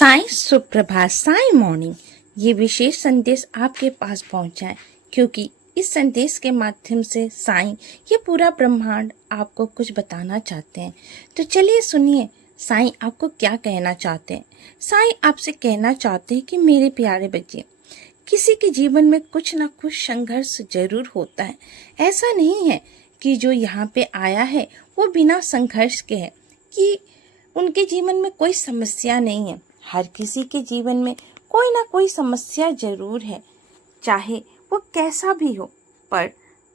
साईं सुप्रभात, साईं मॉर्निंग। ये विशेष संदेश आपके पास पहुंचा है क्योंकि इस संदेश के माध्यम से साईं ये पूरा ब्रह्मांड आपको कुछ बताना चाहते हैं। तो चलिए सुनिए साईं आपको क्या कहना चाहते हैं। साईं आपसे कहना चाहते हैं कि मेरे प्यारे बच्चे, किसी के जीवन में कुछ ना कुछ संघर्ष जरूर होता है। ऐसा नहीं है कि जो यहाँ पे आया है वो बिना संघर्ष के है, कि उनके जीवन में कोई समस्या नहीं है। हर किसी के जीवन में कोई ना कोई समस्या जरूर है, चाहे वो कैसा भी हो। पर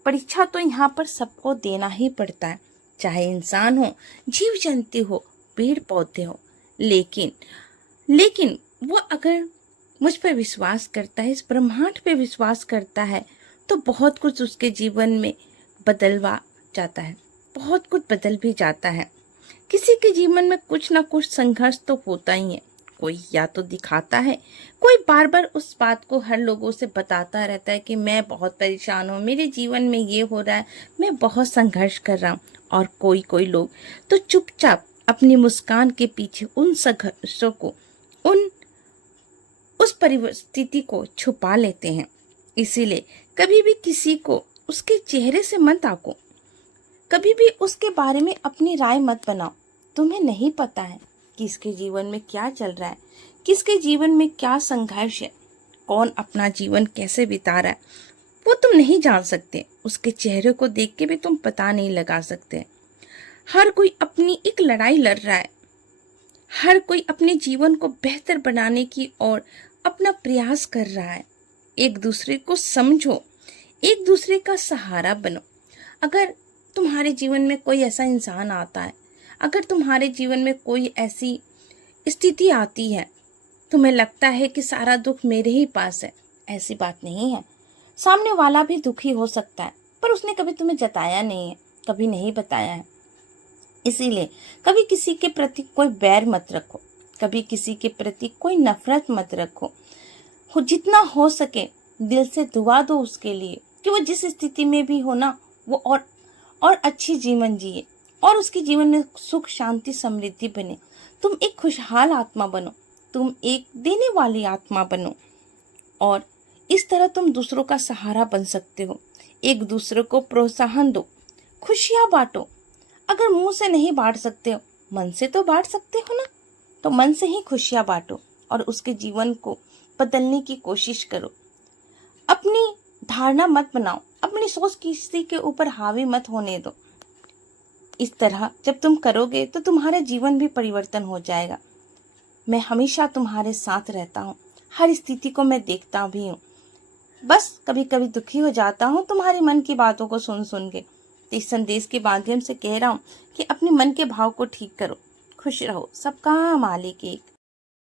परीक्षा तो यहाँ पर सबको देना ही पड़ता है, चाहे इंसान हो, जीव जंतु हो, पेड़ पौधे हो। लेकिन वो अगर मुझ पर विश्वास करता है, इस ब्रह्मांड पे विश्वास करता है, तो बहुत कुछ उसके जीवन में बदलवा जाता है, बहुत कुछ बदल भी जाता है। किसी के जीवन में कुछ ना कुछ संघर्ष तो होता ही है। कोई या तो दिखाता है, कोई बार बार उस बात को हर लोगों से बताता रहता है कि मैं बहुत परेशान हूँ, मेरे जीवन में ये हो रहा है, मैं बहुत संघर्ष कर रहा हूँ। और कोई लोग तो चुपचाप अपनी मुस्कान के पीछे उन संघर्षों को, उस परिस्थिति को छुपा लेते हैं। इसीलिए कभी भी किसी को उसके चेहरे से मत ताको, कभी भी उसके बारे में अपनी राय मत बनाओ। तुम्हें नहीं पता है किसके जीवन में क्या चल रहा है, किसके जीवन में क्या संघर्ष है, कौन अपना जीवन कैसे बिता रहा है, वो तुम नहीं जान सकते। उसके चेहरे को देख के भी तुम पता नहीं लगा सकते। हर कोई अपनी एक लड़ाई लड़ रहा है, हर कोई अपने जीवन को बेहतर बनाने की ओर अपना प्रयास कर रहा है। एक दूसरे को समझो, एक दूसरे का सहारा बनो। अगर तुम्हारे जीवन में कोई ऐसा इंसान आता है, अगर तुम्हारे जीवन में कोई ऐसी स्थिति आती है, तुम्हें लगता है कि सारा दुख मेरे ही पास है, ऐसी बात नहीं है। सामने वाला भी दुखी हो सकता है, पर उसने कभी तुम्हें जताया नहीं है, कभी नहीं बताया है। इसीलिए कभी किसी के प्रति कोई बैर मत रखो, कभी किसी के प्रति कोई नफरत मत रखो। जितना हो सके दिल से दुआ दो उसके लिए कि वो जिस स्थिति में भी हो ना, वो और अच्छी जीवन जिए और उसके जीवन में सुख शांति समृद्धि बने। तुम एक खुशहाल आत्मा बनो, तुम एक देने वाली आत्मा बनो, और इस तरह तुम दूसरों का सहारा बन सकते हो। एक दूसरे को प्रोत्साहन दो, खुशियां बांटो। अगर मुंह से नहीं बांट सकते हो, मन से तो बांट सकते हो ना, तो मन से ही खुशियां बांटो और उसके जीवन को बदलने की कोशिश करो। अपनी धारणा मत बनाओ, अपनी सोच किसी के ऊपर हावी मत होने दो। इस तरह जब तुम करोगे तो तुम्हारा जीवन भी परिवर्तन हो जाएगा। मैं हमेशा तुम्हारे साथ रहता हूँ, हर स्थिति को मैं देखता भी हूँ। बस कभी कभी दुखी हो जाता हूँ तुम्हारे मन की बातों को सुन के। तो इस संदेश के माध्यम से कह रहा हूँ कि अपने मन के भाव को ठीक करो, खुश रहो। सबका मालिक एक।